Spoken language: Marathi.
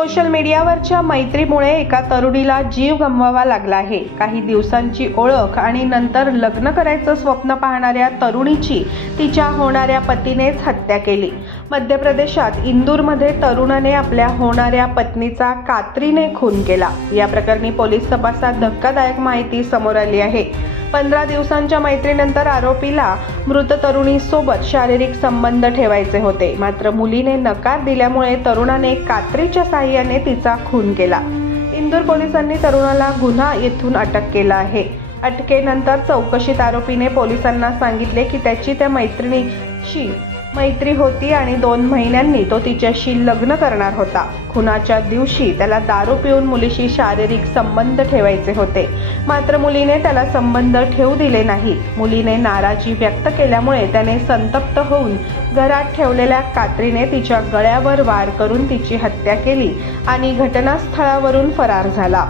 सोशल मीडियावरच्या मैत्रीमुळे एका तरुणीला जीव गमवावा लागला आहे. काही दिवसांची ओळख आणि नंतर लग्न करायचं स्वप्न पाहणाऱ्या तरुणीची तिच्या होणाऱ्या पतीनेच हत्या केली. मध्य प्रदेशात इंदूरमध्ये तरुणाने आपल्या होणाऱ्या पत्नीचा कात्रीने खून केला. या प्रकरणी पोलीस तपासात धक्कादायक माहिती समोर आली आहे. पंधरा दिवसांच्या मैत्रीनंतर आरोपीला मृत तरुणीसोबत शारीरिक संबंध ठेवायचे होते. मात्र मुलीने नकार दिल्यामुळे तरुणाने कात्रीच्या साह्याने तिचा खून केला. इंदूर पोलिसांनी तरुणाला गुन्हा येथून अटक केला आहे. अटकेनंतर चौकशीत आरोपीने पोलिसांना सांगितले की त्याची त्या मैत्रिणीशी मैत्री होती आणि दोन महिन्यांनी तो तिच्याशी लग्न करणार होता. खुनाच्या दिवशी त्याला दारू पिऊन मुलीशी शारीरिक संबंध ठेवायचे होते. मात्र मुलीने त्याला संबंध ठेवू दिले नाही. मुलीने नाराजी व्यक्त केल्यामुळे त्याने संतप्त होऊन घरात ठेवलेल्या कात्रीने तिच्या गळ्यावर वार करून तिची हत्या केली आणि घटनास्थळावरून फरार झाला.